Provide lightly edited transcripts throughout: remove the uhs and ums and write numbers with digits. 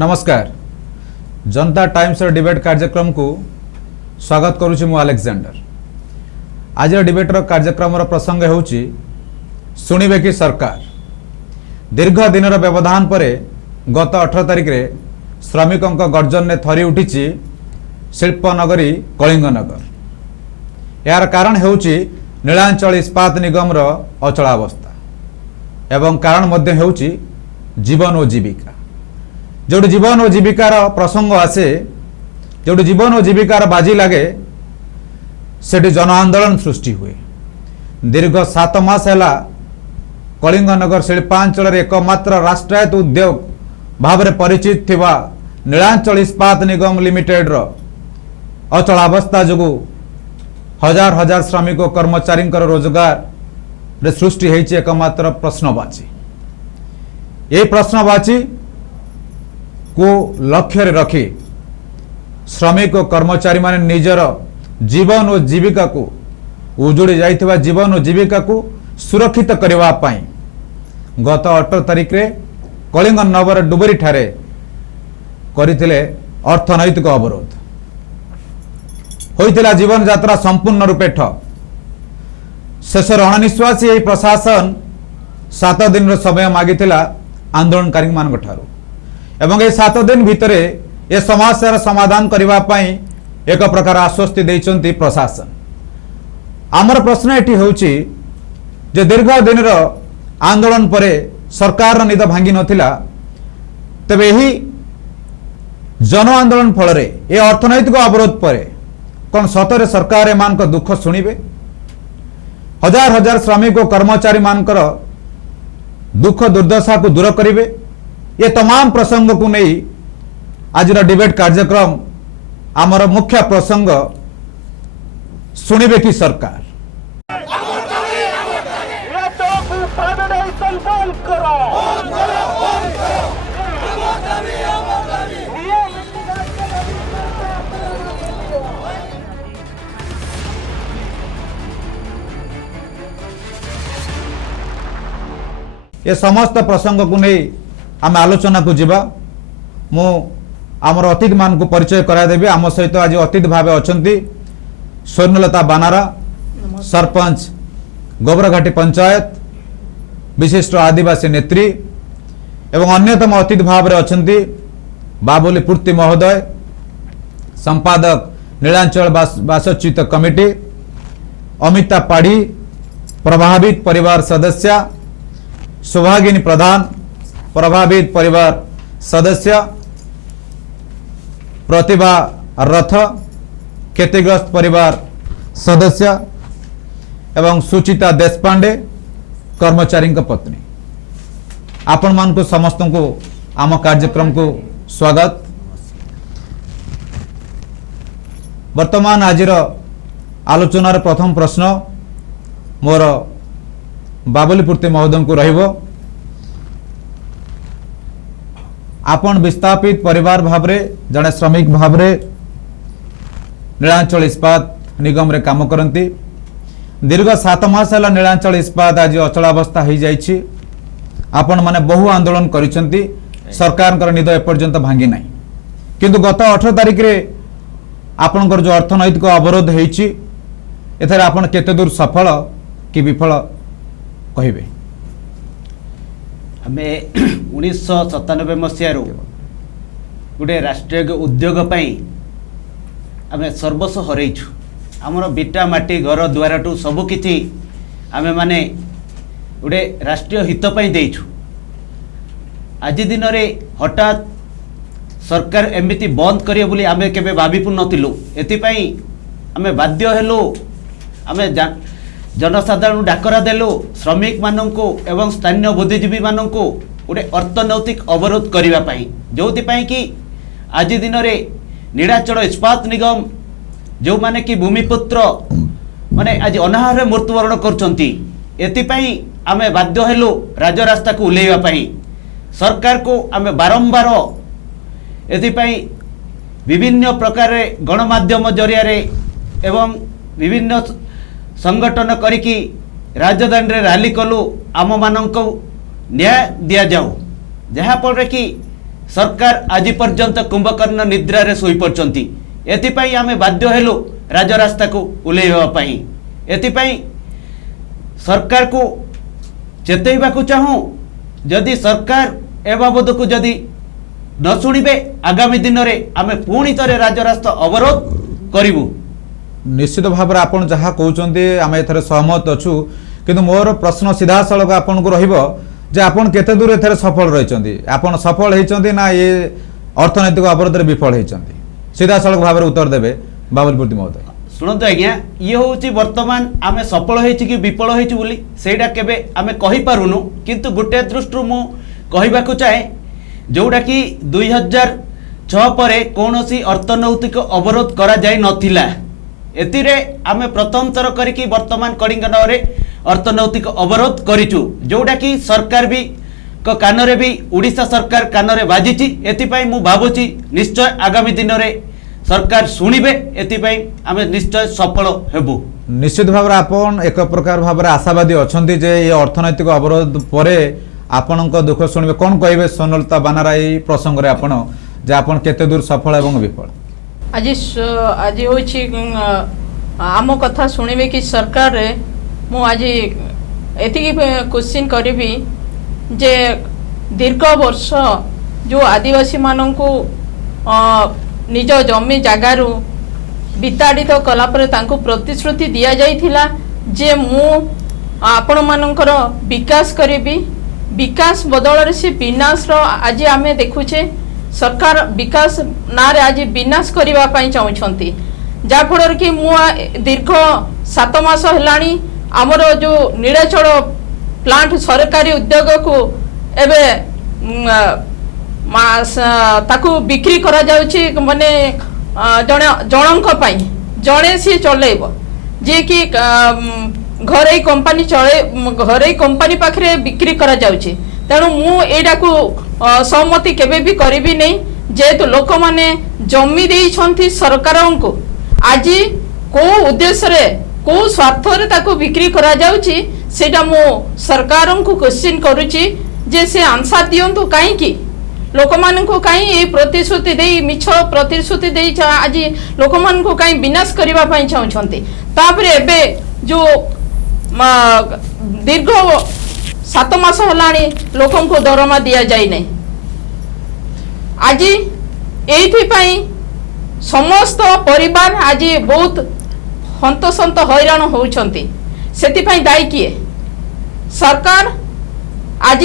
नमस्कार जनता times debate कार्यक्रम को स्वागत करुच्ची मु अलेक्जेंडर। आज डिबेटर कार्यक्रम प्रसंग होउची सुनिबे कि सरकार दीर्घ दिन व्यवधान पर गत 18 तारिख रे श्रमिकों गर्जन ने थरी उठी शिल्पनगरी कलिंगनगर। यार कारण होउची नीलांचल इस्पात निगम अचलावस्था एवं कारण मध्य होउची जीवन और जीविका। जो जीवन और जीविकार प्रसंग आसे जो जीवन और जीविकार बाजी लगे से जन आंदोलन सृष्टि हुए। दीर्घ 7 मास है कलिंगनगर शिल्पांचल एकमात्र राष्ट्रायत्त उद्योग भाव में परिचित थिबा नीलांचल इस्पात निगम लिमिटेड अचलावस्था जो हजार हजार श्रमिक कर्मचारी रोजगार सृष्टि होती एकमात्र प्रश्नवाची। ये प्रश्नवाची को लक्ष्य रखी श्रमिक कर्मचारी माने निजर जीवन और जीविका को उजुड़ी जाइथिबा जीवन और जीविका को सुरक्षित करबा पई गत 18 तारिख रे कलिंगनगर डुबरी ठारे करथिले अर्थनैतिक अवरोध होइतिला। जीवन यात्रा संपूर्ण रूपे ठप। शेष रणनिश्वासी यही प्रशासन 7 दिन समय मागिथिला आंदोलनकारी मान ठारू एवं ये 7 दिन भितर ये समस्यार समाधान करने एक प्रकार आश्वस्ति देइचंती प्रशासन। आमर प्रश्न एटी होउची जे दीर्घ दिन आंदोलन पर सरकार निद भांगी नथिला तबे यही जन आंदोलन फल ये अर्थनैतिक अवरोध पर कौन सतरे सरकार एमान दुख शुणिबे? हजार हजार श्रमिक और कर्मचारी मानकर दुख दुर्दशा को दूर करिवे? ये तमाम प्रसंग को नहीं आज डिबेट कार्यक्रम आमर मुख्य प्रसंग सुनिबे कि सरकार ये समस्त प्रसंग को नहीं आम आलोचना को जीवा। मु आमर अतिथि मान को परिचय करादेवी। आम सहित आज अतिथि भाव अच्छा स्वर्णलता बानारा सरपंच गोबरघाटी पंचायत विशिष्ट आदिवासी नेत्री एवं अन्यतम अतिथि भाव में अच्छा बाबुली पूर्ति महोदय संपादक नीलांचल बासच्युत कमिटी अमिता पाढ़ी प्रभावित परिवार सदस्य सौभागिनी प्रधान प्रभावित परिवार सदस्य प्रतिभा रथ क्षतिग्रस्त परिवार सदस्य एवं सुचिता देशपांडे कर्मचारी पत्नी आपण मान को समस्त को आम कार्यक्रम को स्वागत। वर्तमान आज आलोचनार प्रथम प्रश्न मोर बाबुली पूर्ति महोदय को रहिबो। आपण विस्थापित परिवार भाव जड़े श्रमिक भाव नीलांचल इस्पात निगम रे काम करती। दीर्घ 7 मास है नीलांचल इस्पात आज अचलावस्था हो जाइछि। आपण माने बहु आंदोलन करिसेंती सरकार निद एपर्यंत भांगी नाही किंतु गत 18 तारिख रे आपनकर जो अर्थनैतिक अवरोध होइछि एथरे आपण केते दूर सफल कि विफल कहिबे? आमे 1997 मसीह गोटे राष्ट्रीय उद्योग आमे सर्वस्व हरइछु। आमर बिटा माटी घर द्वार टू सबकि आमे माने गोटे राष्ट्रीय हित देइछु। आज दिन में हठात सरकार एमती बंद करिए बोली आमे केबे भाबी नथिलु। एतिपई आमे बाध्य हेलु। आमे जनसाधारण डाकरा देलु श्रमिक मानंको एवं स्थानीय बुद्धिजीवी मानंको गोटे अर्थनैतिक अवरोध करने जो कि आज दिन में नीलांचल इस्पात निगम जो माने कि भूमिपुत्र माने आज अनाहार मृत्युवरण करछंती। एतिपई आमे बाध्य हेलु राजरास्ता को उल्लेवा पाई। सरकार को आमे बारंबार एतिपई विभिन्न प्रकार गणमाध्यम जरिया एवं विभिन्न संगठन करिकी राजधानी रे रैली कलु आम मानक न्याय दिया जाऊ जहाँफल कि सरकार आज पर्यंत कुंभकर्ण निद्रा रे सोई पड़चंती एथिपाई आमे बाध्य हेलु राजरास्ता को उलेइबा पई एथिपाई सरकार को चेतैबा को चाहूं जदि सरकार ए बाबद को जदि न शुणिबे आगामी दिन रे आमे पुणी तरे राजरास्ता अवरोध करिवु। निश्चित भाव में आपन जहाँ कहते आम एथरे सहमत अच्छु किंतु मोर प्रश्न सीधा सड़क आपन को रहिबो जे आपन केते दूर एथरे सफल रहिचंती आपन सफल हेचंती ना ये अर्थनैतिक अवरोध रे विफल हेचंती सीधा सड़क भाव में उत्तर देबे बाबुलपूर्ति महोदय। शुणु आज्ञा ये हूँ वर्तमान आमे सफल होइछि कि विफल होइछि बोली सेटा केबे आमे कहि पारुनु किंतु गोटे दृष्टि मु कहबा को चाहे जोड़ा कि 2006 परे कौनसी अर्थनैतिक अवरोध करा जाय नथिला एतिरे आमे प्रथम थर करिकी वर्तमान कलिंगनरे अर्थनैतिक अवरोध करिचु जोड़ा कि सरकार भी को कानरे भी उड़ीसा सरकार कानरे बाजिची एतिपाई मु भाबुची निश्चय आगामी दिन रे सरकार शुणिबे एतिपाई आमे निश्चय सफल हेबु। निश्चित भाव में आपन एक प्रकार भाव में आशावादी अछंती जे ये अर्थनैतिक अवरोध परे आपनक दुख शुणिबे कोन कहबे सोनलता बानारा ई प्रसंग रे आपन जे आपन केते दूर सफल एवं विफल आज होछि आम कथा शुणिबे कि सरकार रे मु आज एतिकी क्वेश्चन करिबी जे दीर्घ वर्ष जो आदिवासी माननकु निज जमी जगारू विताड़ित कला परे तांको प्रतिश्रुति दिया जाइथिला जे मु आपण मानकर विकास करिबी विकास बदल रे से विनाश रो आज आमे देखुछे सरकार विकास ना रे आज विनाश करिबा पई चाहुछंती जा फलर कि मु दीर्घ 7 मास हेलाणी हमर जो नीलाचल प्लांट सरकारी उद्योग को एबे ताकू बिक्री करा जाउची माने जणे जनक पई जणे सी चलेइबो जे कि घरे कंपनी चले घरे कंपनी पाखरे बिक्री करा जाउची तेणु मु एडा को सहमति केबे भी करिबी नै जेतु लोक माने जमी देई छंती सरकारन को आज को उद्देश्य रे को स्वार्थ रे ताकू बिक्री करा जाउची सेटा मु सरकारन को क्वेश्चन करूची जे से आंसर दियंतु काई की लोक मान को काई ए प्रतिश्रुति देई मिछ प्रतिश्रुति देई आज लोक मान को काई विनाश करबा पई चाहछंती तापरे एबे जो दीर्घ 7 मास हलाणी लोकन को दरमा दिया जाय नै आज एथि पई समस्त परिवार आज बहुत हंतसंत हैरान होउछंती सेति पई दायी किए सरकार आज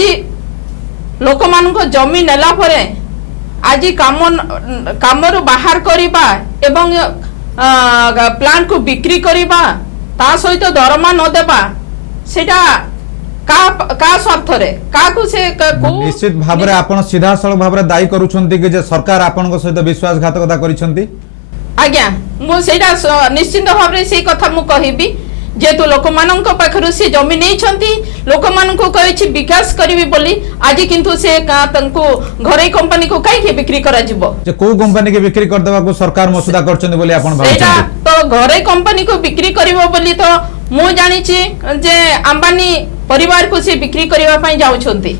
लोक मान को जमी नेला परे आज कामरू बाहर करिबा एवं प्लांट को बिक्री करिबा ता सहित दरमा न देबा सेटा का स्वार्थ रे का को से निश्चित भाव में आपण सीधा सड़क भाव में दायी करूछंती कि जे सरकार आपण को सहित विश्वासघातकता करिसंती आज्ञा मु सेटा निश्चित भाव में से कथा मु कहिबी जेतु लोक मानक पाखरु से जमी नहीं छंती लोक मानक कहिछि विकास करिवि बोली आज किंतु से तंको घरे कंपनी को काई के बिक्री करा जिवो जे को कंपनी के बिक्री कर देबा को सरकार मसुदा करछंती बोली आपण भाबछंती सेटा तो घरे कंपनी को बिक्री करिवो बोली तो मु जानिछि जे अंबानी परिवार को से बिक्री करिवा पई जाउ छंती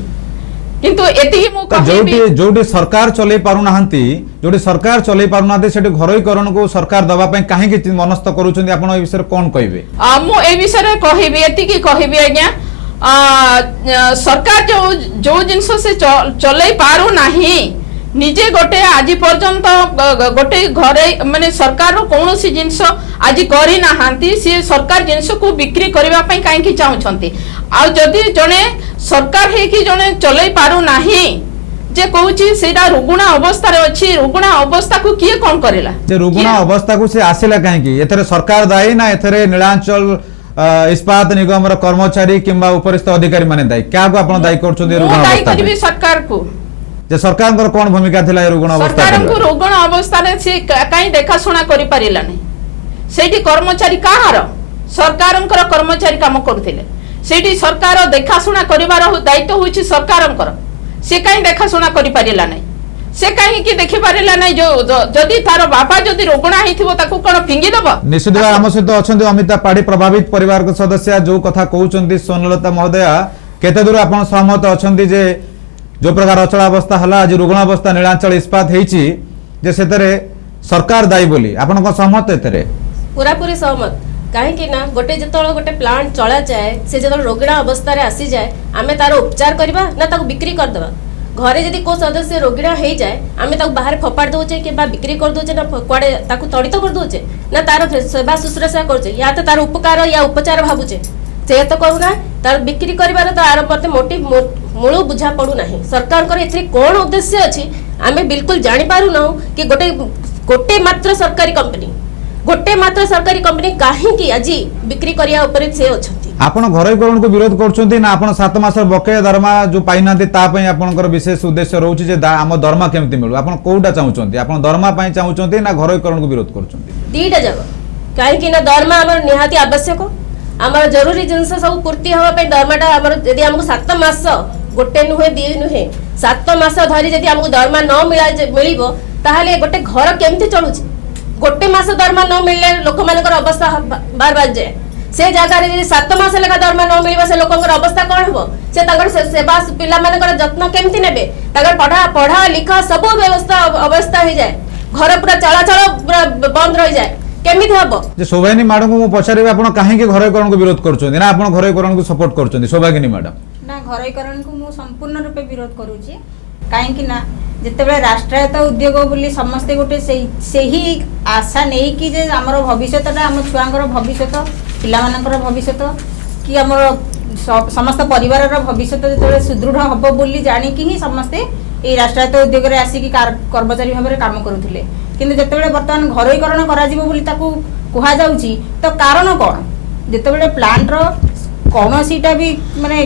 किंतु एति मु जोटी जोटी सरकार चलै पारु नाहंती जोटी सरकार चलै पारु नाते सेठी घरोईकरण को सरकार दबा पई काहे कि मनस्थ करूछंती आपण ए विषय कोन कहबे मु ए विषय कहबी एति की कहबी आज्ञा सरकार जो जिंस से चलै पारु नाही निजे गोटे आज पर्यंत गोटे घरे माने सरकार कौन सी जिनस आज करी नाहांती सी सरकार जिनस को बिक्री करबा पई काहे कि चाहछंती आ जदी जने सरकार हे कि जने चलै पारु नाही जे कहूची सेटा रुगुणा अवस्था रे अछि रुगुणा अवस्था को किए कोन करेला जे रुगुणा अवस्था को से आसेला काहे कि एथरे सरकार दायी ना एथरे नीलांचल इस्पात निगम रो कर्मचारी किंबा उपरिस्थ अधिकारी माने दायी क्या को आपण दायी करछोंती रुगुणा अवस्था दायी करबी सरकार को जे सरकार को कोन भूमिका थिला ए रुगुणा अवस्था सरकार को रुगुणा अवस्था रे से काई देखा सुना करि पारिला नै सेठी कर्मचारी काहार सरकारंकर कर्मचारी काम करथिले सेठी सरकार देखा सुना करिवार दायित्व होछि सरकारंकर से काई देखा सुना करि पारिला नै से काई कि देखि पारिला नै जो जदी तार बापा जदी रुगुणा हिथिबो ताकू कोन फिंगी दबो निश्चित भाव हम सहित अछंती अमिता पाड़ी प्रभावित परिवार के सदस्य जो कथा कहउचंती सोनलता महोदया केते दूर आपण सहमत अछंती जे जो प्रकार अचलावस्था है आज रुग्णावस्था नीलांचल इस्पात होती जे से सरकार दायी बोली आपण को सहमत एतरे पूरा पूरी सहमत कहीं ना गोटे जो गोटे प्लांट चला जाए से जो रोगिणा अवस्था आसी जाए आम तार उपचार करवा ना ताको बिक्री करदे घरे जदि को सदस्य रोगिणा हो जाए आम बाहर फपाड़ दौचे कि बिक्री कर दौचे ना कुआड़े तड़ित कर दौचे ना तार सेवा शुश्रूषा करुचे या तो तार उपकार या उपचार भावुचे से तो करूना तार बिक्री कर तो आर मत मोटिव मूल बुझा पड़ूना सरकार कौन उद्देश्य अच्छी आम बिल्कुल जापारू ना कि गोटे गोटे मात्र सरकारी कंपनी गोटे मात्र सरकारी कंपनी कहीं आज बिक्री करने उपरे से अछंती आपण घरोईकरण को विरोध करछंती ना आपण 7 मास बकेया दरमा जो पाई नांती ता पई आपनकर विशेष उद्देश्य रहउची जे आम दरमा केमति मिलु आपण कोउटा चाहुचंती आपण दरमा पई चाहुचंती ना घरोईकरण को विरोध करछंती दीटा जग कहीं ना दरमा हमर निहाती आवश्यक हमर जरूरी जिनस सब पूर्ति हवा पे दरमाटा हमर यदि हमको 7 मास गोटे नुहे दी नुहे 7 मास धरी यदि हमको दरमा न मिलिबो ताहाले गोटे घर केमति चलुची गोटे मास दरमा न मिलले लोक मानकर अवस्था बार बार जाए से जगह रे 7 मास लेखा दरमा न मिलिबा से लोकंकर अवस्था कोन हबो से तांकर सेवा पिला मानकर जत्न केमति नेबे तांकर पढ़ा लिखा सब व्यवस्था अवस्था हो जाए घर पूरा चलाचल पूरा बंद रह जाए केमिति हबो जे शोभागिनी मैडम को पचारे आपण काहे के घरोईकरण को विरोध करछंती ना आपण घरोईकरण को सपोर्ट करछंती शोभागिनी मैडम ना घरोईकरण को मु संपूर्ण रूपे विरोध करूची कहीं ना जितेबाला राष्ट्रायत्त उद्योग बोली समस्ते गोटे से ही आशा नहीं कि जे आमर भविष्यटा आम छुआंकर भविष्य पिलामानंकर भविष्य कि आमर समस्त परिवार भविष्य जो सुदृढ़ हम बोली जानिकी ही समस्ते ये राष्ट्रायत्त उद्योग रे आसिकी कर्मचारी भाव में काम करुले किंतु जितेबाला बर्तमान घरोईकरण करा जिवो बोली ताकू कुहा जाउची तो कारण कौन जितेबाला प्लांट रो कौनसीटा भी माने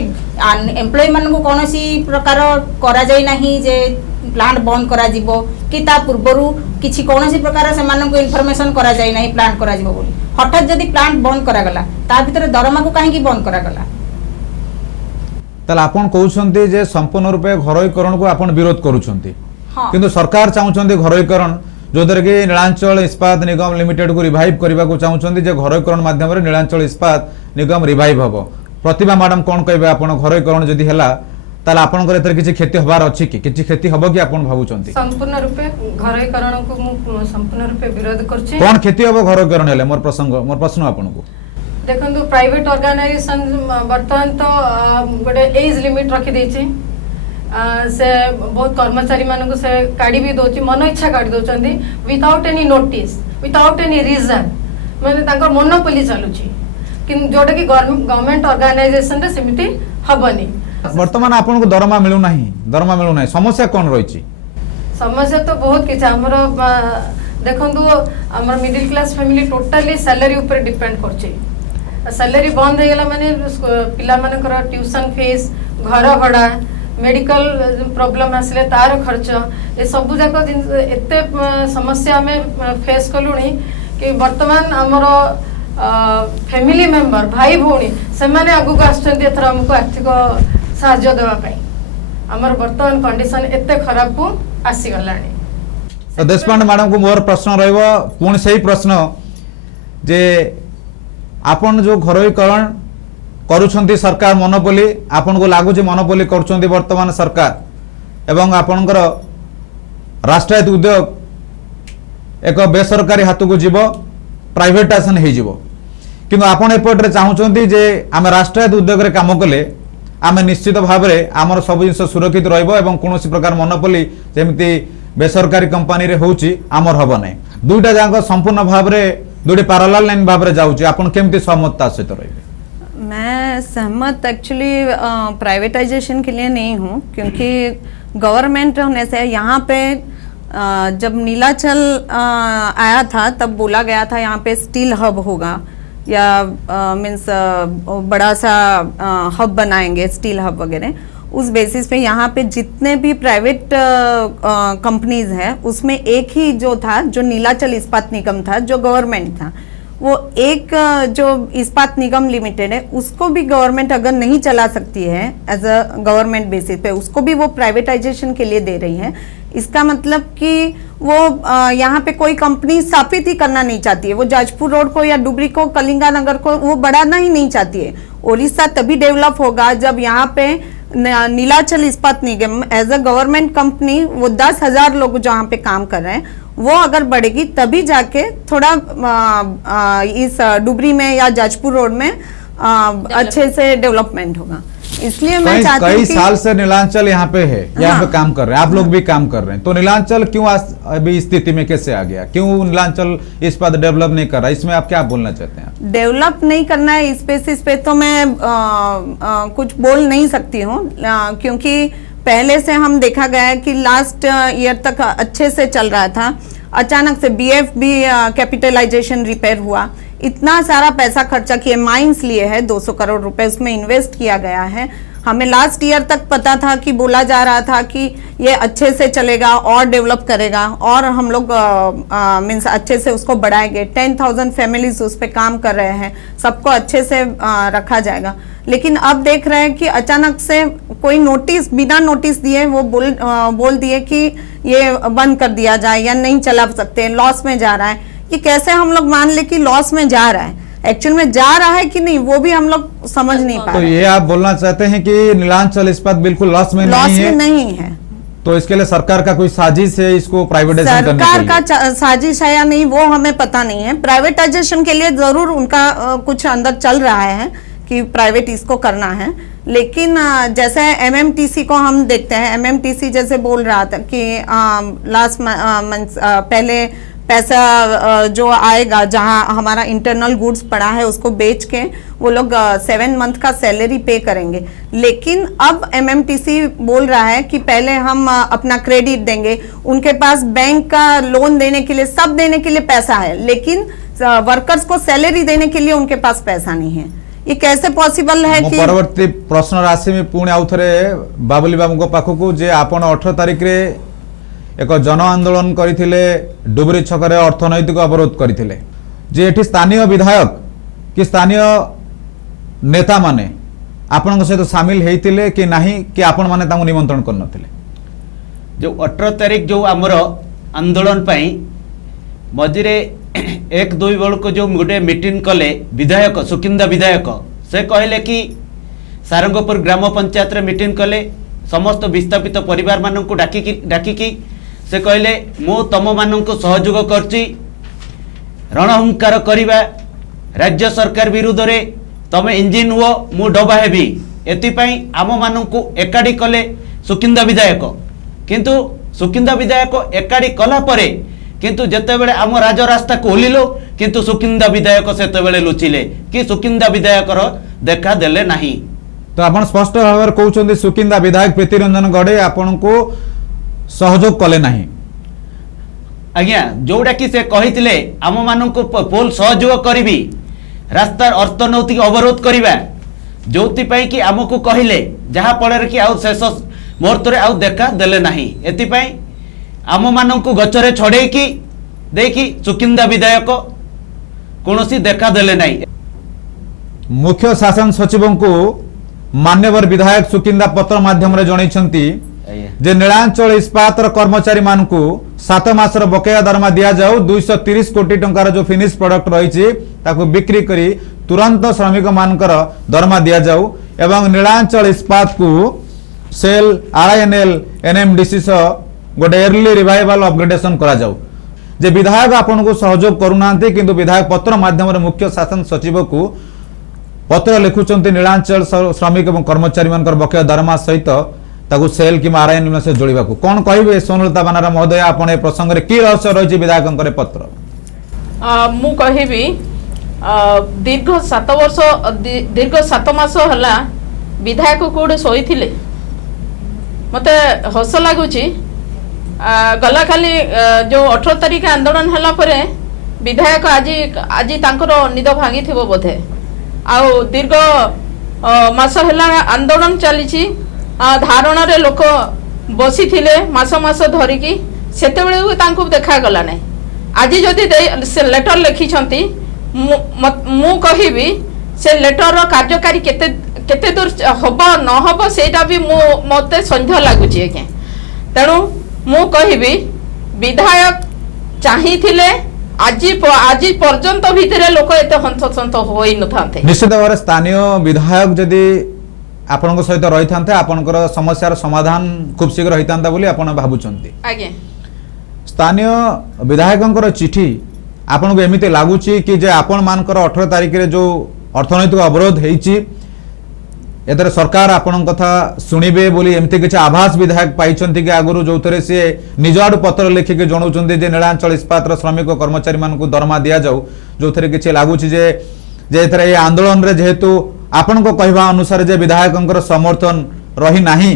एम्प्लॉय मान को कौनसी प्रकार करा जाय नाही जे प्लांट बंद करा जिवो कि ता पूर्वरु किछि कौनसी प्रकार से मान को इन्फॉर्मेशन करा जाय नाही प्लांट करा जिवो बोली हठात जदि प्लांट बंद करा गला ता भीतर दरमा को काहे की बंद करा गला ताले आपण कहउछंती जे संपूर्ण रूपे घरोईकरण को आपण विरोध करूछंती हां किंतु सरकार चाहुछंती घरोईकरण जोदर कि नीलांचल इस्पात निगम लिमिटेड को रिवाइव करने को चाहते जे घरोईकरण माध्यम नीलांचल इस्पात निगम रिवाइव हम प्रतिभा मैडम कौन कहे आप घरोईकरण जदि है आपंकर किसी क्षति हबार अच्छी कि किसी क्षति हम कि आप भावुं संपूर्ण रूपे घरोईकरण को मु संपूर्ण रूपे विरोध करछि कौन क्षति हम घरोईकरण है मोर प्रश्न आपको देखंतु प्राइवेट ऑर्गेनाइजेशन वर्तमान तो गोटे एज लिमिट रखी देछि से बहुत कर्मचारी मानक से काढ़ी भी दौर मन इच्छा काढ़ी दौरान without any notice without any region मैंने तांकर मोनोपोली चलुची जोटा कि गवर्नमेंट ऑर्गेनाइजेशन रे सेमिति हबनी वर्तमान आपन को दरमा मिलु नाही समस्या कौन रही समस्या तो बहुत किछ हमर देखंतु हमर middle class family totally salary ऊपर डिपेंड करछि सैलरी बंद हो गला माने पिला मानकर ट्यूशन फीस घर भड़ा मेडिकल प्रॉब्लम आसले तार खर्च ये सब जाक एते समस्या हमें फेस कलुणी कि वर्तमान आमर फैमिली मेंबर भाई भौणी से माने आगु को आछंती एथरा हमको आर्थिक सहायता देवा पई हमर वर्तमान कंडीशन एते खराब को आसी गलाणी तो देशपांडे मैडम को मोर प्रश्न रहइबो पुणी सही प्रश्न जे आपण जो घरोईकरण करुछंती सरकार मोनोपोली आपन को लागू मोनोपोली करुछंती वर्तमान सरकार एवं आपनकर राष्ट्रायत्त उद्योग एक बेसरकारी हाथ को जीव प्राइवेटाइजेशन हो जीव किंतु आपण एपटे चाहूँगी जे आम राष्ट्रायत्त उद्योग रे काम कले आम निश्चित भाव में आमर सब जिन सुरक्षित रही कौन प्रकार मोनोपोली जमी बेसरकारी कंपानी रे होउची आमर हब ना दुईटा जाक संपूर्ण भाव में दुईटी पैरेलल लाइन भाव में जाउची आपण केमती सहमतता सहित रहिबे मैं सहमत एक्चुअली प्राइवेटाइजेशन के लिए नहीं हूँ क्योंकि गवर्नमेंट होने से यहाँ पे जब नीलाचल आया था तब बोला गया था यहाँ पे स्टील हब होगा या मीन्स बड़ा सा हब बनाएंगे स्टील हब वगैरह उस बेसिस पे यहाँ पे जितने भी प्राइवेट कंपनीज हैं उसमें एक ही जो था जो नीलाचल इस्पात निगम था जो गवर्नमेंट था वो एक जो इस्पात निगम लिमिटेड है उसको भी गवर्नमेंट अगर नहीं चला सकती है एज अ गवर्नमेंट बेसिस पे उसको भी वो प्राइवेटाइजेशन के लिए दे रही है इसका मतलब कि वो यहाँ पे कोई कंपनी स्थापित ही करना नहीं चाहती है वो जाजपुर रोड को या डुबरी को कलिंगा नगर को वो बढ़ाना ही नहीं चाहती है। उड़ीसा तभी डेवलप होगा जब यहाँ पे नीलाचल इस्पात निगम एज अ गवर्नमेंट कंपनी वो 10,000 लोग जहाँ पे काम कर रहे हैं वो अगर बढ़ेगी तभी जाके थोड़ा इस डुबरी में या जाजपुर रोड में अच्छे से डेवलपमेंट होगा। इसलिए मैं चाहती हूँ कई कि साल से नीलांचल यहाँ पे है, यहाँ पे काम कर रहे हैं, आप लोग भी काम कर रहे हैं, तो नीलांचल क्यों अभी इस स्थिति में कैसे आ गया? क्यों नीलांचल इस पर डेवलप नहीं कर रहा? इसमें आप क्या बोलना चाहते हैं? डेवलप नहीं करना है इस पे तो मैं कुछ बोल नहीं सकती हूँ, क्योंकि पहले से हम देखा गया है कि लास्ट ईयर तक अच्छे से चल रहा था, अचानक से बीएफ भी कैपिटलाइजेशन रिपेयर हुआ, इतना सारा पैसा खर्चा किए, माइंस लिए है 200 करोड़ रुपए उसमें इन्वेस्ट किया गया है। हमें लास्ट ईयर तक पता था कि बोला जा रहा था कि ये अच्छे से चलेगा और डेवलप करेगा और हम लोग मीन्स अच्छे से उसको बढ़ाएंगे। 10,000 फैमिलीज उस पर काम कर रहे हैं, सबको अच्छे से रखा जाएगा। लेकिन अब देख रहे हैं कि अचानक से कोई नोटिस बिना नोटिस दिए वो बोल दिए कि ये बंद कर दिया जाए या नहीं चला सकते, लॉस में जा रहा है। ये कैसे हम लोग मान ले कि लॉस में जा रहा है, एक्चुअल में जा रहा है कि नहीं वो भी हम लोग समझ नहीं पा तो रहे। ये आप बोलना चाहते हैं कि नीलांचल इस्पात बिल्कुल लॉस में लॉस नहीं में है, नहीं है। तो इसके लिए सरकार का कोई साजिश है इसको प्राइवेटाइजेशन करने के सरकार लिए? का साजिश है या नहीं वो हमें पता नहीं है। प्राइवेटाइजेशन के लिए जरूर उनका कुछ अंदर चल रहा है कि प्राइवेट इसको करना है, लेकिन जैसे एमएमटीसी को हम देखते हैं, एमएमटीसी जैसे बोल रहा था कि लास्ट मंथ पहले पैसा जो आएगा जहां हमारा इंटरनल गुड्स पड़ा है उसको बेच के वो लोग 7 मंथ का सैलरी पे करेंगे। लेकिन अब एमएमटीसी बोल रहा है कि पहले हम अपना क्रेडिट देंगे, उनके पास बैंक का लोन देने के लिए सब देने के लिए पैसा है, लेकिन वर्कर्स को सैलरी देने के लिए उनके पास पैसा नहीं है। ये कैसे पॉसिबल है कि परवर्ती प्रश्न राशि में पुणी आउ थे बाबुली बाबू पाखक जे आपण 18 तारिख रे एक जन आंदोलन करथिले डुबरी छकरे अर्थनैतिक अवरोध करथिले, जे एठी स्थानीय विधायक कि स्थानीय नेता माने आपन सहित शामिल हेतिले कि नहीं कि आपण माने तांको निमंत्रण कर नथिले? जो 18 तारिख जो आमर आंदोलन पाई मझे 1-2 बेल को जो गोटे मीटिंग कले विधायक सुकिंदा विधायक से कहले कि सारंगपुर ग्राम पंचायत रे मीटिंग कले समस्त विस्थापित परिवार मानन को डाकिकी से कहले मु तम मानन को सहयोग करची रणहुंकार करिबा राज्य सरकार विरुद्ध रे तमे इंजिन हुओ मु डबा हेबी एतिपाई आम मानन को एकाडी कले सुकिंदा विधायक। किंतु सुकिंदा विधायक एकाडी कला परे किंतु जेते बेले आम राजरास्ता को ओलिलो किंतु सुकिंदा विधायक सेते बेले लुचिले कि सुकिंदा विधायक रो देखा देले नाही। तो आपण स्पष्ट भाव कहउछन्ती सुकिंदा विधायक प्रीति रंजन गड़े आपण को सहयोग कले नाही? आज्ञा जोड़ा कि से कहिथिले आम मानन को पोल सहयोग करिवि रास्ता अर्थनैतिक अवरोध करिबा जोति पई कि आमको कहिले जहा पड़े कि आउ शेष मुहूर्त रे आउ देखा देले नाही। एति पई आम मानन को गचरे छड़े कि देखि सुकिंदा विधायक कोनोसी देखा देले नाही। मुख्य शासन सचिव को मान्यवर विधायक सुकिंदा पत्र माध्यम रे जणैछंती जे नीलांचल इस्पात कर्मचारी मान को 7 मासर बकेया दरमा दिया जाऊ, 230 कोटी टंकार जो फिनिश प्रोडक्ट रही ताको बिक्री करी तुरंत श्रमिक मानकर दरमा दिया जाऊ एवं नीलांचल इस्पात को सेल आरआईएनएल एनएमडीसी गोटे अर्ली रिवाइवल अपग्रेडेशन करा जाऊ। जे विधायक आपन को सहयोग करूनांती किंतु विधायक पत्र माध्यम रे मुख्य शासन सचिव को पत्र लिखुचंती नीलांचल श्रमिक एवं कर्मचारी मानकर बकेया दरमा सहित ताकू सेल कि आरआईएनएल से जोड़वा को कौन कहे सोनलता बनारा महोदय आपण ए प्रसंग रे की रहस्य रही विधायक पत्र? मु कहबी दीर्घ 7 मास हला विधायक कोडे सोईथिले मते हस लागुची। गला खाली जो 18 तारिख आंदोलन हला परे विधायक आज तांकर निद भांगी थिबो बोधे आउ दीर्घ मास हला आंदोलन चलीची धारणा रे लोक बसी थिले मास मास धरिकी सेते बेले तांको देखा गला नै। आज जदि से लेटर लिखी छंती मु कहिबी से लेटर रो कार्यकारी केते दूर हबो न हबो सेटा भी मते संदेह लागुची के। तेणु मु कहिबी विधायक चाही थिले आज पर्यंत भितरे लोक एते हंससंत होई न थांते। निश्चित भाव स्थानीय विधायक जदि आपणको सहित रही था आपणकर समस्यार समाधान खूब शीघ्र होता बोली आपण भावुचंती आज्ञा स्थानीय विधायकों चिठी आपन को एमती लगुच कि जे आपण मानकर 18 तारिख रे जो अर्थनैतिक अवरोध होईची एतर सरकार आपण कथा शुणिबे बोली एमती किसी आभास विधायक पाइछंती कि आगुरु जो थरे से निज आडु पत्र लिखिक जणाउछंती जे नीलांचल इस्पातर श्रमिक कर्मचारी मानकु दरमा दिया जाऊ जो थरे किसी लगुच जे एथरे ये आंदोलन रे जेहेतु आपण को कहवा अनुसार जे विधायकों समर्थन रही नाही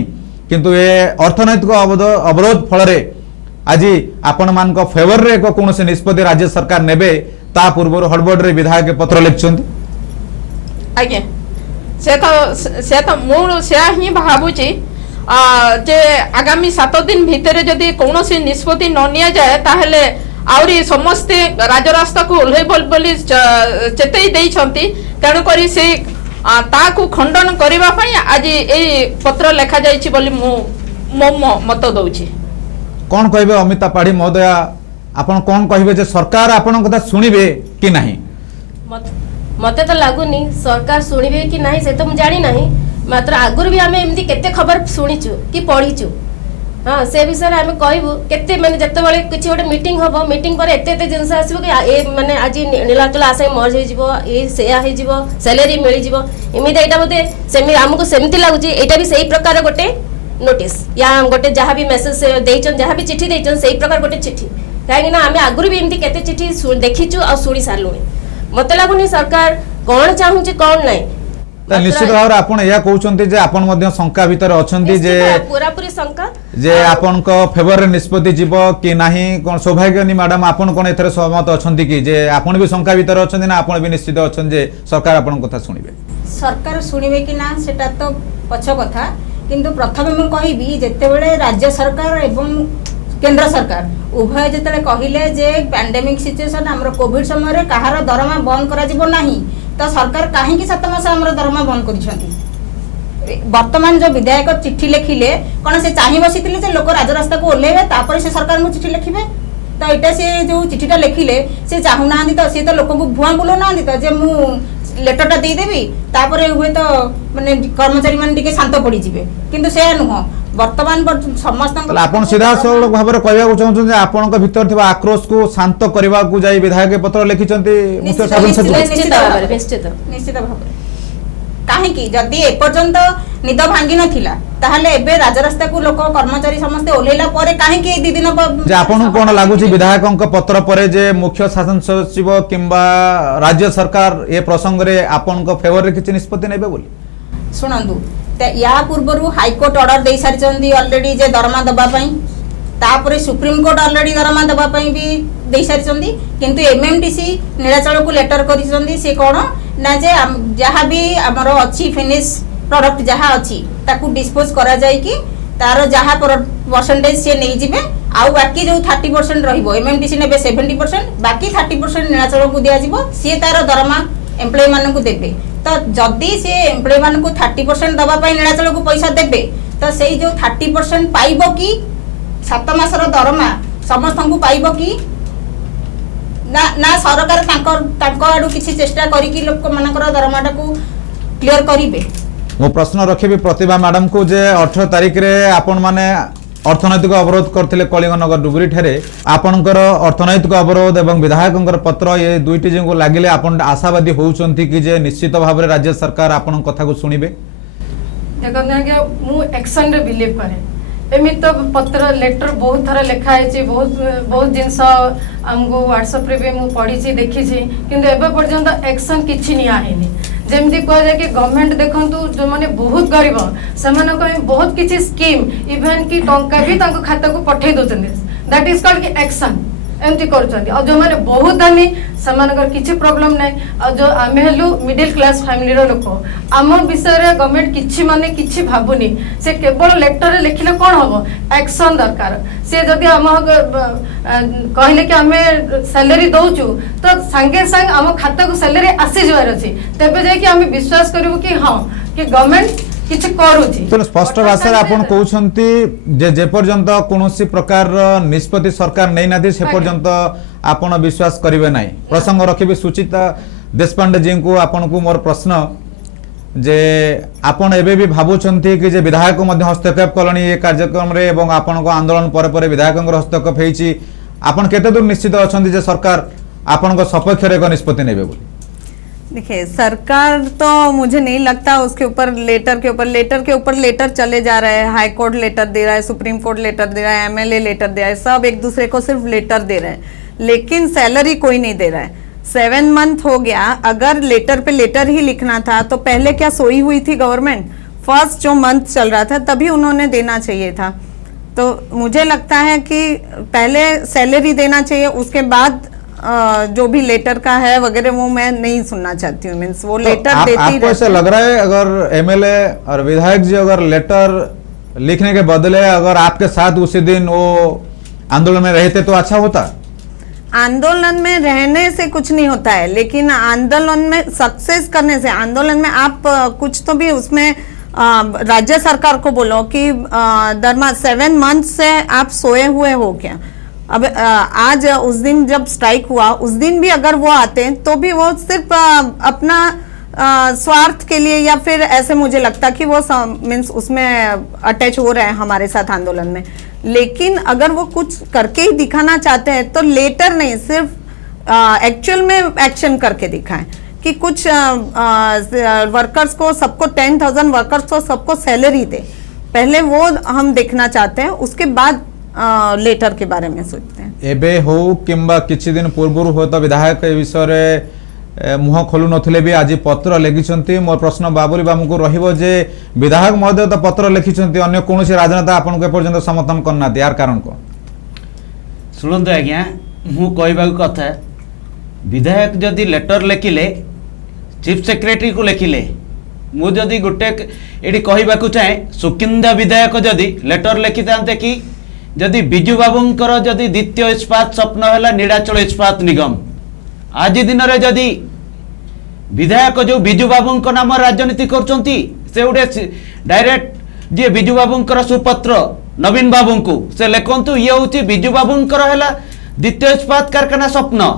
किंतु ये अर्थनैतिक अवरोध फल रे आज आपण मान फेवर रे कौन से निष्पत्ति राज्य सरकार नेबे ता पूर्व हड़बड़ रे विधायक पत्र लिखछंती आज्ञा से तो मु से ही भावुची जे आगामी 7 दिन भितर जदि कौन सी निष्पत्ति न निया जाए ताहले आउरी समस्ते राजरास्ता को ओल्हेबल बोली चेतई देइछंती तेणु करी से ताकू खंडन करबा पई आज ए पत्र लेखा जाइछि बोली मो मत दउछि कौन कहबे अमिता पाढ़ी महोदया आपण कौन कहबे जे सरकार आपण कथा सुनिबे कि नहीं मते तो लागुनी सरकार शुणिबे कि नहीं से तो जानी नहीं मात्र आगुर भी आमे एमती केते खबर शुणीचु कि पढ़ीचु हाँ से विषय आमे कहबू केते माने जत्ते बेले किछि गोटे मीटिंग हबो मीटिंग पर एते एते जिंस आसीबो कि ए माने आज नीलाचल आसे मर्ज होई जिवो ए सेया होई जिवो सैलरी मिली जिवो एमिति एटा बोते सेमि हमको सेमति लागुची एटा भी सही प्रकार गोटे नोटिस या गोटे जहाँ भी मेसेज देइचन जहाँ भी चिट्ठी देइचन सही प्रकार गोटे चिट्ठी कहीं ना आमे आगुर भी एमती केते चिट्ठी देखिचु आ सुनी सारलुनी मते लागुनी सरकार कौन चाहूची कौन नहीं निश्चित भाव आपण या कहउछंती जे आपण मध्य शंका भीतर अछंती जे पूरा पूरी शंका जे आपण को फेवर रे निष्पत्ति जीव कि नाही कोन सौभाग्यनी मैडम आपण कोन एथरे सहमत अछंती कि जे आपण भी शंका भीतर अछंती ना आपण भी निश्चित अछन जे सरकार आपण कथा सुनिबे सरकार शुणिबे कि ना सेटा तो पछ कथा किंतु प्रथमे मु कहिबी जेते बेले राज्य सरकार एवं केंद्र सरकार उभय जेते कहिले जे पैंडेमिक सिचुएशन हमर कोविड समय रे कहार दरमा बंद करा जिवो नाही तो सरकार काहे कि 7 मास हमर दरमा बंद करिसंती वर्तमान जो विधायक चिट्ठी लिखिले कोन से चाहि बसितिले जे लोक राजरास्ता को ओलेबे तापर से सरकार को चिट्ठी लिखिबे तो एटा से जो चिट्ठीटा लिखिले से चाहू ना तो से तो लोक को भुआ बोलो ना तो जे मु लेटरटा दे देबी तापर हुए तो माने कर्मचारी मान टिके शांत पड़ी जिवे किंतु से नुह वर्तमान समस्त आपण सीधा सड़क भाव में कहवा चाहूँ आपण भीतर थिबा आक्रोश को शांत करबा को जाई विधायक पत्र लिखिचंती मुख्य शासन सचिव निश्चित भाव काहे कि जदि ए पर्यंत निद भांगी नथिला ताहले एबे राजरास्ता को लोक कर्मचारी समस्त ओलेला परे काहे कि 2 दिन जे आपण कोन लागुची विधायकक पत्र परे जे मुख्य शासन सचिव किंबा राज्य सरकार ए प्रसंग रे आपण को फेवर रे किछि निष्पत्ति नेबे बोली सुनंदु या पूर्व हाईकोर्ट ऑर्डर दे सारी ऑलरेडी जे दरमा दबा पई तापरे सुप्रीम कोर्ट ऑलरेडी दरमा दबा पई भी दे सारी किंतु एमएमटीसी नीलाचल को लेटर करिसंदी से कोन ना जे जहाँ भी हमर अच्छी फिनिश प्रोडक्ट जहाँ अच्छी ताकू डिस्पोज करा जाय कि तार जहाँ परसेंटेज से नहीं जिबे आउ बाकी जो 30% रहिबो एमएमटीसी नेबे 70% बाकी 30% नीलाचल को दिया जिवो से तार दरमा एम्प्लॉय मान को देबे तो जदि से एम्प्लॉय मान को 30% दबा पाई नीलाचल को पैसा देबे तो सेई जो 30% पाइबो कि 7 मासर दरमा समस्त को पाइबो कि ना सरकार तांको आडू किसी चेष्टा करी कि लोक मानकर दरमाटा को क्लियर करिवे मो प्रश्न रखिबी प्रतिभा मैडम को जे 18 तारिख रे आपण माने अर्थनैतिक अवरोध करथिले कलिंगनगर डुगरी ठेरे आपणकर अर्थनैतिक अवरोध एवं विधायकंकर पत्र ये दुईटी जो लागिले आपण आशावादी होउचंती कि जे निश्चित भाव रे राज्य सरकार आपण कथा को सुनिबे देखो मु एक्शन रे बिलीव करे एमित तो पत्र लेटर बहुत थरा लिखा है बहुत जिनस आमको व्हाट्सएप रे भी मु पढ़ी देखी किंतु एबे पर्यंत एक्शन किछि नि आहिनी जेमती कह जाए कि गवर्नमेंट देखंतु जो माने बहुत गरीब से बहुत किछि स्कीम इवन कि टंका भी तांको खाता को पठे दोचंदी दैट इज कॉल्ड कि एक्शन एमती करछंदी और जो माने बहुत धनी सेमानकर किछि प्रॉब्लम नै और जो आमे हेलु मिडिल क्लास फैमिली रो लोक आम विषय रे गवर्नमेंट किछि माने किछि भाबुनी से केवल लेटर रे लिखिले कोन हबो एक्शन दरकार से जदी हम कहले कि आमे सैलरी दउचु तो संगे संग आम खाता को सैलरी आसी जवार अछि तबे जे कि आमे विश्वास करिवो कि हां कि गवर्नमेंट किछि करूछि तो स्पष्ट भाषा रे आपण कहउछंती जे पर्यंत कोनोसी प्रकार निष्पत्ति सरकार नै नादी से पर्यंत आपण विश्वास करिवे नै प्रसंग रखिबे सुचिता देशपांडे जी को आपण को मोर प्रश्न जे आपण एबे भी भाबुछंती कि जे विधायक मध्य हस्तक्षेप कलनी ये कार्यक्रम रे एवं आपनको आंदोलन पर पर विधायकଙ୍କର हस्तक्षेप हेछि आपण केते दूर निश्चित अछंती जे सरकार आपनको सपक्ष रे को निष्पत्ति नेबे बोली? देखिए, सरकार तो मुझे नहीं लगता उसके ऊपर लेटर के ऊपर लेटर चले जा रहे हैं। हाई कोर्ट लेटर दे रहा है, सुप्रीम कोर्ट लेटर दे रहा है, एमएलए लेटर दे रहा है, सब एक दूसरे को सिर्फ लेटर दे रहे हैं, लेकिन सैलरी कोई नहीं दे रहा है। 7 मंथ हो गया, अगर लेटर पे लेटर ही लिखना था तो पहले क्या सोई हुई थी गवर्नमेंट? फर्स्ट जो मंथ चल रहा था तभी उन्होंने देना चाहिए था। तो मुझे लगता है कि पहले सैलरी देना चाहिए, उसके बाद जो भी लेटर का है वगैरह वो मैं नहीं सुनना चाहती हूँ। मीन्स वो लेटर तो देती आपको ऐसा लग रहा है अगर एमएलए और विधायक जी अगर लेटर लिखने के बदले अगर आपके साथ उसी दिन वो आंदोलन में रहते तो अच्छा होता? आंदोलन में रहने से कुछ नहीं होता है, लेकिन आंदोलन में सक्सेस करने से, आंदोलन में आप कुछ तो भी उसमें राज्य सरकार को बोलो कि दरमा 7 मंथ से आप सोए हुए हो क्या? अब आज उस दिन जब स्ट्राइक हुआ उस दिन भी अगर वो आते तो भी वो सिर्फ अपना स्वार्थ के लिए या फिर ऐसे मुझे लगता कि वो मीन्स उसमें अटैच हो रहे हैं हमारे साथ आंदोलन में। लेकिन अगर वो कुछ करके ही दिखाना चाहते हैं तो लेटर नहीं, सिर्फ एक्चुअल में एक्शन करके दिखाएं कि कुछ वर्कर्स को, सबको 10,000 वर्कर्स को सबको सैलरी दे। पहले वो हम देखना चाहते हैं, उसके बाद लेटर के बारे में सोचते हैं। एबे हो किंबा किछि दिन पूर्व हो तो विधायक ए विषय रे मुह खोलु नथिले भी आज पत्र लिखिछंती। मोर प्रश्न बाबुली बाबू को रहिबो जे विधायक महोदय तो पत्र लिखिछंती, अन्य कोनोसी राजनेता आपन को पर्यंत समर्थन करना यार कारण को? शुणु आज्ञा, मु कहबा कथा, विधायक जदि लेटर लिखिले चीफ सेक्रेटरी को लिखिले, मु जदि गोटे एडी कहबा चाहे सुकिंदा विधायक जदि लेटर लिखि थांते कि जदि बिजू बाबूंकर जदि द्वितीय इस्पात स्वप्न है नीलाचल इस्पात निगम, आज दिन रे जदि विधायक जो बिजू बाबूंक नाम राजनीति करचंती से गोटे डायरेक्ट जे बिजू बाबूंकर सुपत्र नवीन बाबू को से लिखंतु ये हूँ बिजू बाबूंकर है द्वितीय इस्पात कारखाना स्वप्न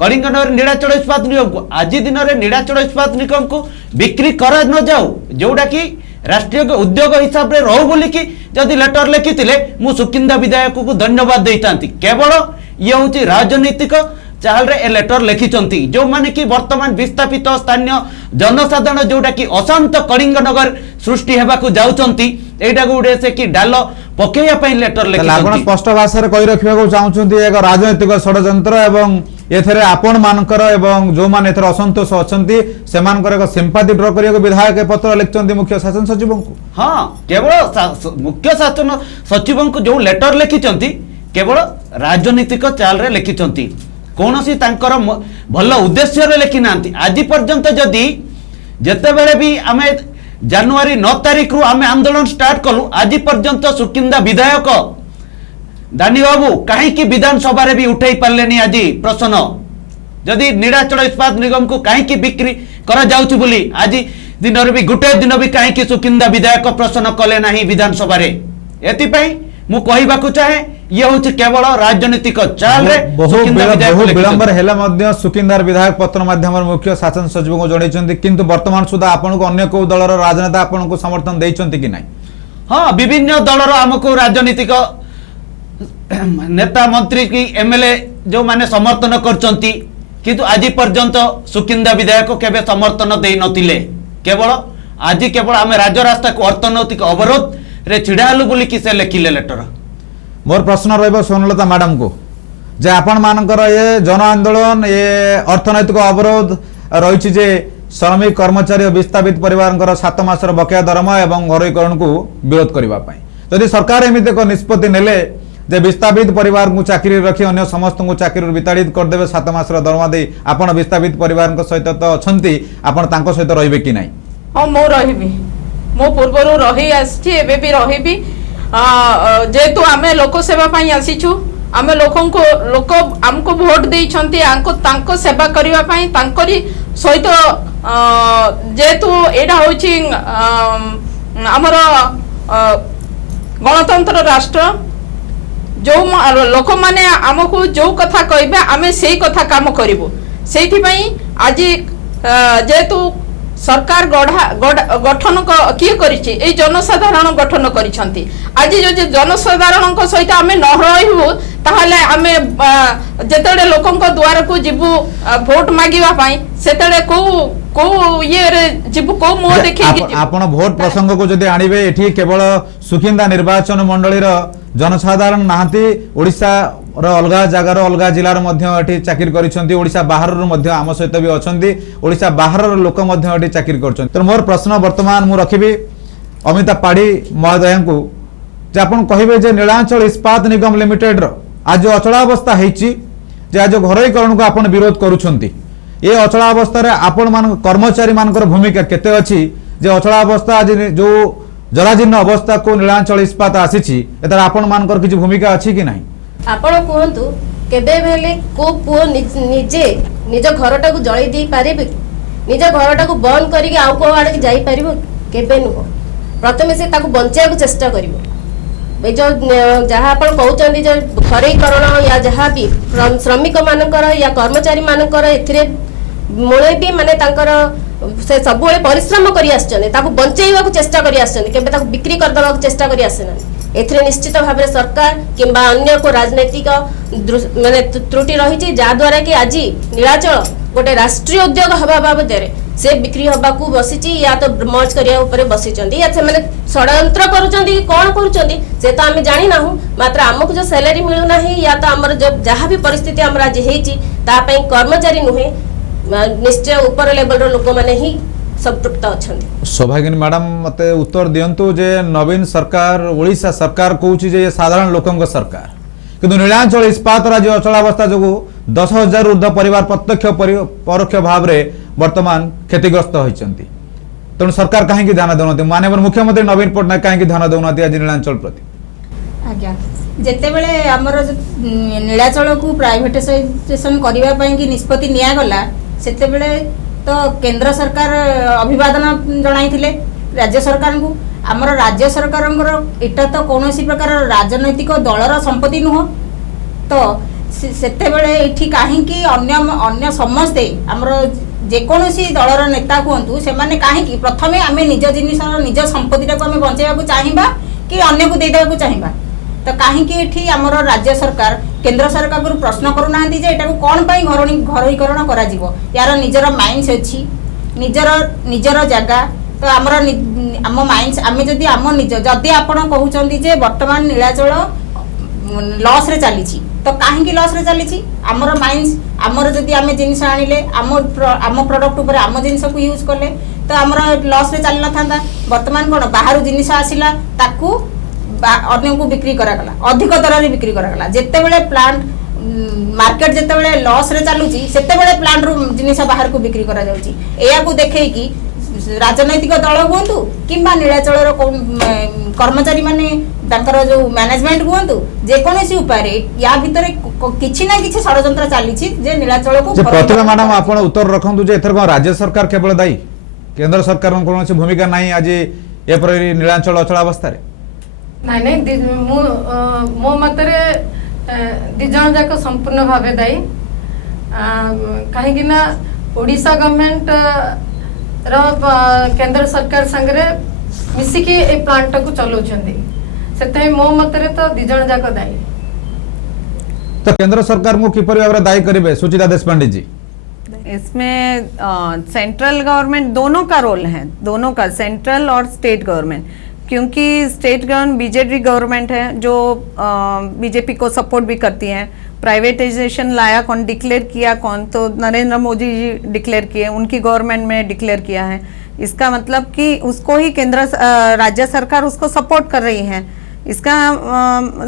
कलिंगनगर नीलाचल इस्पात निगम को आज दिन में नीलाचल इस्पात निगम को बिक्री कर न जाऊ, जोटा कि राष्ट्रीय उद्योग हिसाब से रहू बोली कि जदि लेटर लिखी मु सुकिंदा विधायक को धन्यवाद देता। केवल ये हूँ राजनीतिक चाल रे ए लेटर लिखिंट जो माने कि वर्तमान विस्थापित स्थानीय जनसाधारण जोटा कि अशांत कलिंगनगर सृष्टि हेबाकु जाउचंती एटा गुडे से कि डाल पकेया पई लेटर लिखिंट। स्पष्ट भाषा रे कहि रखिबा को चाहउचंती एक राजनीतिक षडयंत्र एवं एथरे आपण मानकर एवं जो माने एथरे असंतोष अछंती सेमानकर एक सिंपैथी ड्र करिया को विधायक पत्र लिखचंती मुख्य शासन सचिव को। हां, केवल मुख्य शासन सचिव को जो लेटर लिखिंट केवल राजनीतिक चाल रे लिखिंट, कौन सी तांकर भल उद्देश्य रे लिखि नांती। आज पर्यंत जदि जेते बेले भी आमे जनवरी 9 तारिख रु आमे आंदोलन स्टार्ट कलु, आज पर्यंत सुकिंदा विधायक दानी बाबू कहीं विधानसभा रे भी उठाई पारलेनी आज प्रश्न जदि नीलाचल इस्पात निगम को कहीं बिक्री करा जाउछि बोली आज दिन रे भी गुटे दिन भी कहीं सुकिंदा विधायक प्रश्न कले नहीं विधानसभा रे। एति पई मु कहिबा को चाहे ये हूँ केवल राजनीतिक चाल रे विलंब हेला मध्य सुकिंदार विधायक पत्र माध्यम मुख्य शासन सचिव को जणैछंती, किंतु वर्तमान सुधा आपन को अन्य को दलर राजनेता आपन को समर्थन दैछंती कि नाही? हाँ, विभिन्न दलर हमको राजनीतिक नेता मंत्री की एमएलए जो माने समर्थन करचंती, किंतु आज पर्यंत सुकिंदा विधायक केबे समर्थन देई नथिले। केवल आमे राज्य रास्ता को अर्थनैतिक अवरोध रे छिड़ालु बोली कि से लिखिले लेटर। मोर प्रश्न रहिबो सोनलता मैडम को जे आपण मानकर ये जन आंदोलन ये अर्थनैतिक अवरोध रही जे श्रमिक कर्मचारी और विस्थापित परिवार 7 मासर बकाया दरमा एवं घरोईकरण को विरोध करबा पई यदि सरकार एमिते को निष्पत्ति नेले जे विस्थापित परिवार को चाकरी रखी अन्य समस्त को चाकरी विताड़ित करदेवे 7 मासर दरमा दे आपण विस्थापित परिवार सहित तो अछंती आपण तांको सहित रहिबे कि नाही? हां, मो रहिबी, मो पूर्वरु रही आछि, एबे भी रहिबी। जेतु आमे लोक सेवा पाई आसीछु, आमे लोक हमको वोट देइछंती, आंको तांको सेवा करिवा पाई तांकरी सहित जेतु एडा होछि हमर गणतंत्र राष्ट्र जो लोक माने हमको जो कथा कहबे आमे सेही कथा काम करिवो। सेहि पई आज जेतु सरकार गठन किए करिछि ए जनसाधारण गठन करिसंती आज जो जनसाधारण सहित आमे न रहबु ताहले आमे जेतडे लोकंक द्वार को जिबु वोट मागिबा पई सेतडे को ये रे जिबु को मुह देखि आपण भोट प्रसंग को जदि आनिबे एठी केवल सुकिंदा निर्वाचन मंडली रो जनसाधारण नाहंती ओडिसा रो अलगा जगार अलगा जिलार मध्य एठी चाकरी करिसंती ओडिसा बाहर रो मध्य आम सहित भी अछंती ओडिसा बाहर रो लोक मध्य एठी चाकरी करछन। तो मोर प्रश्न वर्तमान मु रखिबी अमिता पाड़ी महोदय को जे आपण कहिबे जे नीलांचल इस्पात निगम लिमिटेड रो आज जो अचलावस्था हेछि जे आज घरोईकरण को आपण विरोध करूछंती ये अचलावस्था रे आपण मान कर्मचारी मानकर भूमिका केते अछि जे अचलावस्था आज जो जराजीर्ण अवस्था को नीलांचल इस्पात आसीछि एतर आपण मानकर किछि भूमिका अछि कि नाही आपण कहंतु केबे भेले को पुओ निजे निज घरटा को जळै दी पारिबे निज घरटा को बंद करिके आउ को आडे जाई पारिबो केबे नुह प्रथमे से ताको बंचिया को चेष्टा करिवो ए जो जहाँ आपण कहउचंदी जे घरेईकरण या जहाँ भी श्रमिक मानकर या कर्मचारी मानकर एथिरे मूले भी माने तांकर से सब परिश्रम करी आछन ताको बंचेइबा को चेष्टा करी आछन केबे ताको बिक्री कर दबा को चेष्टा करी आछन एथिरे निश्चित भाव में सरकार किंबा अन्य को राजनीतिक माने त्रुटि रही जा द्वारा कि आज नीलाचल गोटे राष्ट्रीय उद्योग हवा बाबद से बिक्री हवा को बसी या तो मर्ज करिया ऊपर बसी या से माने षड्यंत्र करूचंदी कौन करूचंदी से तो आमे जानि ना मात्र हमको जो सैलरी मिलू नाही या तो हमर जो जहाँ भी परिस्थिति हमर आज हेची ता पई कर्मचारी नुहे निश्चय ऊपर लेवल रो लोक माने ही संतृप्त अछंती। सौभागिनी मैडम मते उत्तर दियंतु जे नवीन सरकार ओडिशा सरकार कहूची जे साधारण लोकंक सरकार किंतु नीलांचल इस्पात राज्य अचलावस्था जो 10,000 ऊर्ध्व परिवार प्रत्यक्ष परोक्ष भाव रे वर्तमान क्षतिग्रस्त होइचंती तेणु सरकार कहीं ध्यान देउनती माननीय मुख्यमंत्री नवीन पटनायक कहीं ध्यान देउनती आज नीलांचल प्रति आज्ञा जेते बेले हमर नीलाचल को प्राइवेटाइजेशन करबा पई कि निष्पत्ति निया गला सेते बेले तो केंद्र सरकार अभिवादन जणाइथिले राज्य सरकार को आमर राज्य सरकार एटा तो कौन प्रकार राजनैतिक दलर संपत्ति नुह तो सेते बेले एठी काहेकि अन्य समस्ते आमर जेकोसी दलर नेता कहतु से माने काहेकि प्रथमे आमे निज जिनिसर निज संपत्तिटा को आमे बंचाइबा को चाहिबा कि अन्य को देदेबा को चाहिबा तो काहेकि एठी आमर राज्य सरकार केंद्र सरकार को प्रश्न करूना जे एटा को कोन पई घरोईकरण करा जिवो यार निजर माइंस अछि निजर जगह तो आमर आम माइंस आमे जदी आम निज जदी आपण कहउचंदी जे वर्तमान नीलाचल लॉस रे चली तो काहेकि लॉस रे चली आमर माइंस आमर जदी आमे जिनिस आनिले आम प्रोडक्ट ऊपर आम जिनिस को यूज करले तो आमर लॉस रे चली न थांदा वर्तमान कोन बाहर जिनिस आसिला ताकू अन्य को बिक्री करागला अधिक दर रे बिक्री करागला जेते बेले प्लांट मार्केट जेते बेले लॉस रे चालुची सेते बेले प्लांट रो जिनिस बाहर को बिक्री करा जाउची एया को देखै कि राजनैतिक दल हुंतु किंबा नीलाचल कर्मचारी माने तांकर जो मैनेजमेंट हुंतु जे कोनोसी उपाय या भितर किछि ना किछि षड्यंत्र चालीछि जे नीलाचल को प्रतिभा मैडम आपण उत्तर रखंतु जे एथर राज्य सरकार केवल दायी केंद्र सरकार कोनोसी भूमिका नाही आज ए पर नीलाचल अचल अवस्था रे नहीं मो मतरे दिजन जाक संपूर्ण भावे दायी कहीं ओडिशा गवर्नमेंट रो केंद्र सरकार संगरे मिसिकी ए प्लांट को चलाउछंदी सेते मो मतरे तो दिजन जाक दायी तो केंद्र सरकार को किपर भाव दायी करिवे सुचिता देशपांडे जी इसमें सेंट्रल गवर्नमेंट दोनों का रोल है दोनों का सेंट्रल और स्टेट गवर्नमेंट क्योंकि स्टेट गवर्नमेंट बीजेपी गवर्नमेंट है जो बीजेपी को सपोर्ट भी करती है प्राइवेटाइजेशन लाया कौन डिक्लेयर किया कौन तो नरेंद्र मोदी जी डिक्लेयर किए उनकी गवर्नमेंट में डिक्लेयर किया है इसका मतलब कि उसको ही केंद्र राज्य सरकार उसको सपोर्ट कर रही है इसका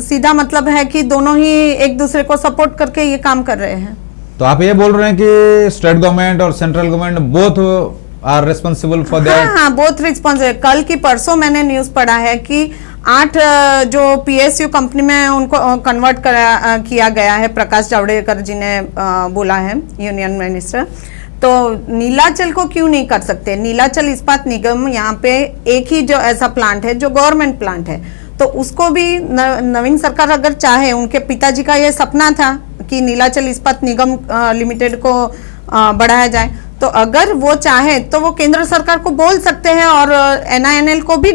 सीधा मतलब है कि दोनों ही एक दूसरे को सपोर्ट करके ये काम कर रहे हैं। तो आप ये बोल रहे हैं कि स्टेट गवर्नमेंट और central government both are responsible for that? हाँ बोथ रिस्पांसिबल। कल की परसों मैंने न्यूज पढ़ा है कि 8 जो पीएसयू कंपनी में उनको कन्वर्ट किया गया है प्रकाश जावड़ेकर जी ने बोला है यूनियन मिनिस्टर। तो नीलाचल को क्यों नहीं कर सकते? नीलाचल इस्पात निगम यहाँ पे एक ही जो ऐसा प्लांट है जो गवर्नमेंट प्लांट है तो उसको भी नवीन सरकार अगर चाहे उनके पिताजी का ये सपना था कि नीलाचल इस्पात निगम लिमिटेड को बढ़ाया जाए। तो अगर वो चाहे तो वो केंद्र सरकार को बोल सकते हैं और NINL को भी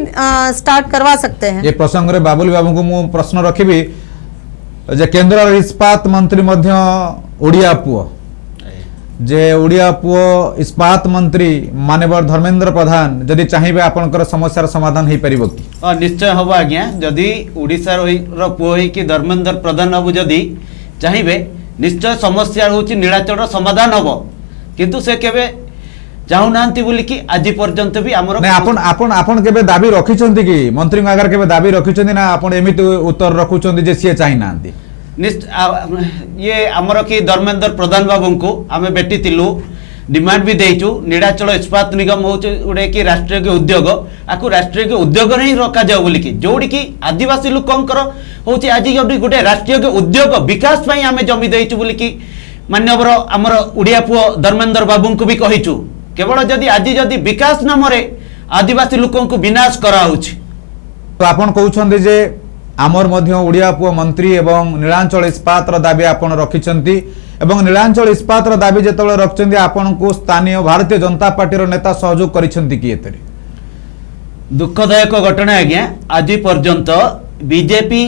स्टार्ट करवा सकते हैं। ये प्रसंग रे बाबुल बाबू को मु प्रश्न रखिबी जे केंद्र इस्पात मंत्री मध्य ओडिया पुओ जे ओडिया पुओ इस्पात मंत्री माननीय धर्मेंद्र प्रधान जदि चाहिए आपनकर समस्यार समाधान हो पारिबो कि? निश्चय हम आज्ञा जदि ओडिशा पुओ कि धर्मेंद्र प्रधान बाबू जदि चाहिए निश्चय समस्या हूँ नीलाचल समाधान हम किंतु से केबे चाहूनांती बोली कि आज पर्यंत भी हमर नहीं आपन आपन आपन केबे दाबी रखिछंती कि मंत्री आगर केबे दाबी रखिछंती ना आपन एमिति उत्तर रखुछंती जे सिए चाहि नांती? ये आमर कि धर्मेंद्र प्रधान बाबू को आम भेटी डिमांड भी देचु नीलाचल इस्पात निगम हूँ गोटे कि राष्ट्रीय उद्योग आपको राष्ट्रीय उद्योग ही रखा जाओ बोलिक जोड़ी कि आदिवासी लोकंकर हूँ आज गोटे राष्ट्रीय उद्योग विकास आम जमी देचु बोलिकी मान्यवर आमर ओडिया पुओ धर्मेंद्र बाबू को भी कहीचु केवल जदि आज जदि विकास नाम आदिवासी लोकों को विनाश कराउछि। तो आपन कहउछन्ते जे आमर मध्य ओडिया पुओ मंत्री एवं नीलांचल इस्पात दाबी आपन रखिछन्ती एवं नीलांचल इस्पात दाबी जेतबेले रखछन्ती आपन को स्थानीय भारतीय जनता पार्टी नेता सहयोग करिछन्ती कि एतरे? दुखदायक घटना आज्ञा आज पर्यंत बीजेपी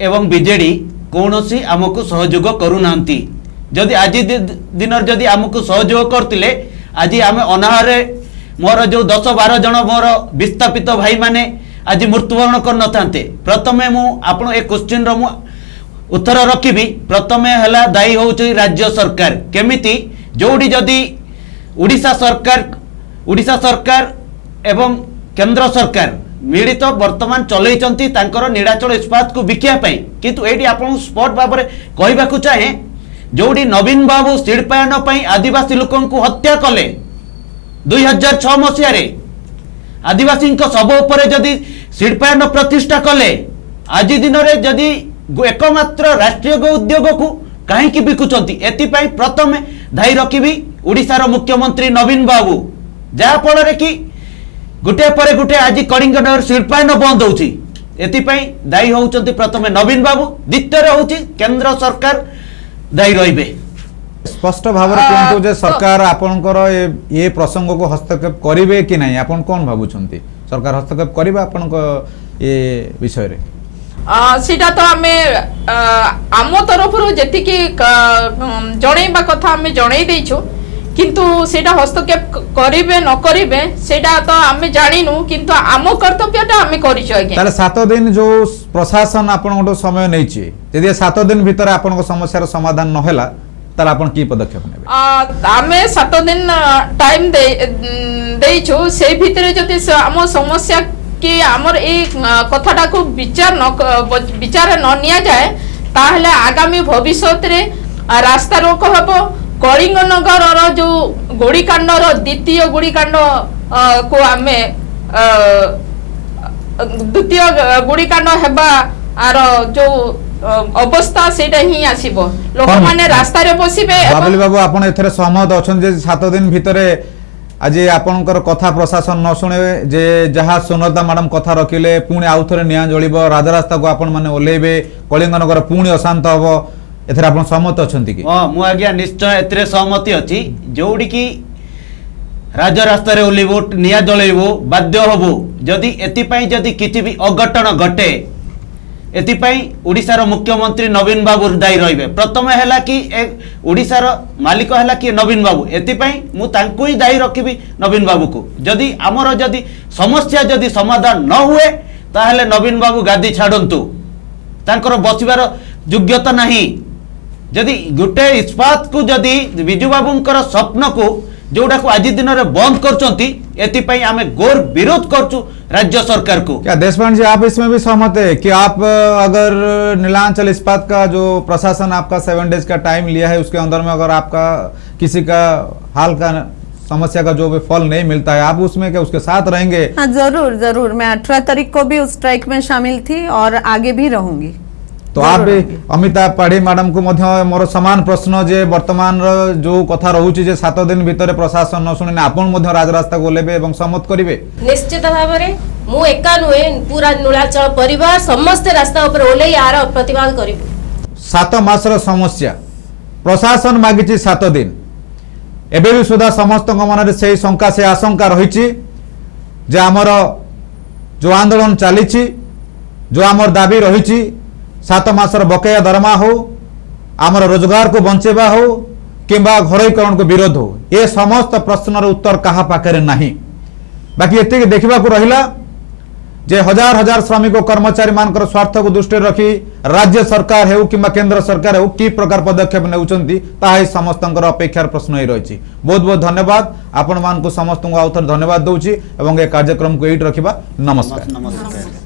एवं बीजेडी कौनसी आमको सहयोग करूनांती जदि आज दिन जदि आमको सहयोग करतिले आज आम अनाहरे मोर जो 10-12 जन मोर विस्थापित भाई माने आज मृत्युवरण कर नथांते। प्रथमे मु आपण ए क्वेश्चन रो मु उत्तर रखिबी प्रथमे हला दायी होउछि राज्य सरकार केमिति जोडी जदि ओडिशा सरकार एवं केंद्र सरकार मिलित वर्तमान चलैचंती तांकर नीलाचल इस्पात को बिकिया पई किंतु एडी आपण स्पॉट भाबरे कहबा को चाहे जोड़ी नवीन बाबू शिल्पायन पई आदिवासी लोकों को हत्या कले 2006 मसीह आदिवासी सब उपरे जदि शिल्पायन प्रतिष्ठा कले आज दिन रे जदि एकमात्र राष्ट्रीय उद्योग को कहीं बिकुचंती एतिपाई प्रथम दायी रखिबी ओडिशार मुख्यमंत्री नवीन बाबू जहा फल कि गुटे पर गुटे आज कलिंगनगर शिल्पायन बंद होउची एतिपाई दायी होउचंती प्रथम नवीन बाबू द्वितीय होउची केंद्र सरकार दायी रहिबे। स्पष्ट भाव कहतु जे सरकार आपनकर ये प्रसंग को हस्तक्षेप करिवे कि नहीं आपन कोन भाबुछंती सरकार हस्तक्षेप करिवे आपन को ये विषय रे? सीटा तो आमे आम तरफ जेति कि जणैबा कथा आमे जणै दैछु किंतु सेटा हस्तक्षेप करिवे न करिवे सेटा तो आमे जानिनु किंतु आम कर्तव्यटा आमे करिछु आगे। ताले 7 दिन जो प्रशासन आपन गोटो समय नैछि यदि 7 दिन भीतर आपन को समस्यार समाधान न होला ताले आपन की पदक्षेप नेबे? आमे 7 दिन टाइम देइछु से भितरे जति आम समस्या कि आमर ए कथाटा को विचार न निया जाए ताहले आगामी भविष्य रे रास्ता रोक हबो। कलिंगनगर जो गोड़ीकांड द्वितीय गोड़ीकांड को आमे द्वितीय गोड़ीकांड हेबा आर जो अवस्था सेटा ही आसीबो लोक माने रास्ता रे बसिबे। बाबुल बाबू आपण एथरे सहमत अछन जे 7 दिन भितरे आज आपनकर कथा प्रशासन न शुणे जे जहा सुनता मैडम कथा रखिले पुणी आउ थरे निया जळिबो राजरास्ता को आपण माने ओलेबे कलिंगनगर पुणी अशांत हबो एथरे आपण सहमत अछंती कि? हां मु आज्ञा निश्चय एतरे सहमति अछि जोडी कि राजरास्ता रे ओलेबो निया जळेबो बाध्य हबो जदि एति पई जदि किछि भी अघटन घटे एति पई ओडिसा रो मुख्यमंत्री नवीन बाबू दायी रहिबे। प्रथम हैला कि ओडिसा रो मालिक हैला कि नवीन बाबू एति पई मु तांको ही दायी रखिबी नवीन बाबू को जदि हमर जदि समस्या जदि समाधान न हुए ताहले नवीन बाबू गादी छाडंतु तांकर बसिबार योग्यता नाही जदि गोटे इस्पात को जदि विजु बाबूंकर स्वप्न को जोड़ा को आज दिन में बंद कर आमे घोर विरोध करचु राज्य सरकार को। क्या देशपांडे जी आप इसमें भी सहमत है कि आप अगर नीलांचल इस्पात का जो प्रशासन आपका 7 डेज का टाइम लिया है उसके अंदर में अगर आपका किसी का हाल का समस्या का जो भी फल नहीं मिलता है आप उसमें क्या उसके साथ रहेंगे? हाँ जरूर जरूर मैं 18 तारीख को भी उस स्ट्राइक में शामिल थी और आगे भी रहूंगी। तो आप भी अमिता पाढ़ी मैडम को मध्य मोर समान प्रश्न जे वर्तमान जो कथा रहउची जे 7 दिन भीतर प्रशासन न सुने आपन मध्य राजरास्ता को लेबे एवं सम्मत करिवे? निश्चित भाबरे मु एका नुए पूरा नीलाचल परिवार समस्त रास्ता ऊपर ओले यार प्रतिवाद करिबो। 7 मासर समस्या प्रशासन मागिची 7 दिन एबे भी सुधा समस्त मन से शंका से आशंका रही जे आमर जो आंदोलन चली जो आमर दाबी रही 7 मासर बकेया दरमा हो आमर रोजगार को बंचेबा हो किंबा घरोईकरण को विरोध हो ये समस्त प्रश्नर उत्तर कहा पाखे नहीं। बाकी एति देखा रहा जे हजार हजार श्रमिक कर्मचारी मान स्वार्थ को दृष्टि रखी राज्य सरकार हो कि केंद्र सरकार हो कि प्रकार पदक्षेप नेउचंती ताहा समस्त अपेक्षार प्रश्न ही रही। बहुत बहुत धन्यवाद आपण मान को समस्त आउ थे धन्यवाद दूची एवं ए कार्यक्रम को एट रखा। नमस्कार। नमस्कार।